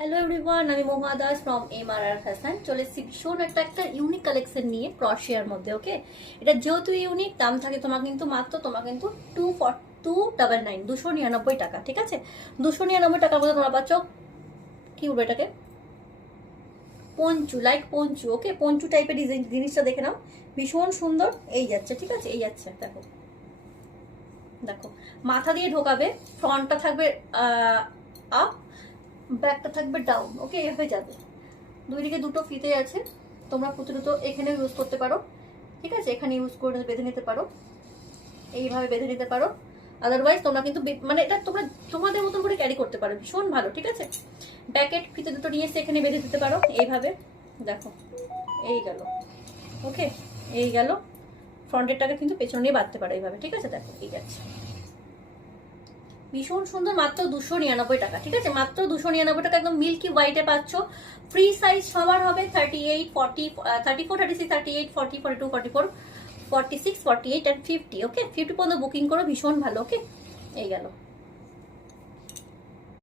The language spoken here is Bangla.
হ্যালো এভরিওয়ান, আমি মোহা দাস ফ্রম MRR ফ্যাশন। চলে এসেছি ভীষণ একটা ইউনিক কালেকশন নিয়ে ক্রশিয়ার মধ্যে। ওকে, এটা যেহেতু ইউনিক, দাম থাকে তোমার কিন্তু মাত্র 299 টাকা। ঠিক আছে, 299 টাকার মধ্যে তোমরা পাচ্ছ কি বলবো এটাকে, পঞ্চু, লাইক পঞ্চু। ওকে, পঞ্চু টাইপের ডিজাইন, জিনিসটা দেখে নাও, ভীষণ সুন্দর। এই যাচ্ছে, ঠিক আছে, এই যাচ্ছে, দেখো দেখো, মাথা দিয়ে ঢোকাবে, ফ্রন্টটা থাকবে আপ, ব্যাকটা থাকবে ডাউন। ওকে, এভাবে যাবে, দুই দিকে দুটো ফিতে আছে। তোমরা প্রতিনিয়ত এখানে ইউজ করতে পারো, ঠিক আছে, এখানে ইউজ করে বেঁধে নিতে পারো, এইভাবে বেঁধে নিতে পারো। আদারওয়াইজ তোমরা কিন্তু মানে এটা তোমরা তোমাদের মতন করে ক্যারি করতে পারো, ভীষণ ভালো। ঠিক আছে, ব্যাকেট ফিতে দুটো নিয়ে এসে এখানে বেঁধে দিতে পারো এইভাবে। দেখো, এই গেল। ওকে, এই গেল। ফ্রন্টেরটাকে কিন্তু পেছনে নিয়ে বাঁধতে পারো এইভাবে। ঠিক আছে, দেখো এই যাচ্ছে, ভীষণ সুন্দর। মাত্র 299 টাকা। ঠিক আছে, মাত্র 299 টাকা, একদম মিল্কি হোয়াইটে পাচ্ছ। ফ্রি সাইজ সবার হবে 38, 40, 34, 36, 38, 40, 42, 44, 46, 48 অ্যান্ড 50। ওকে, 50 পর্যন্ত বুকিং করো, ভীষণ ভালো। ওকে, এই গেল।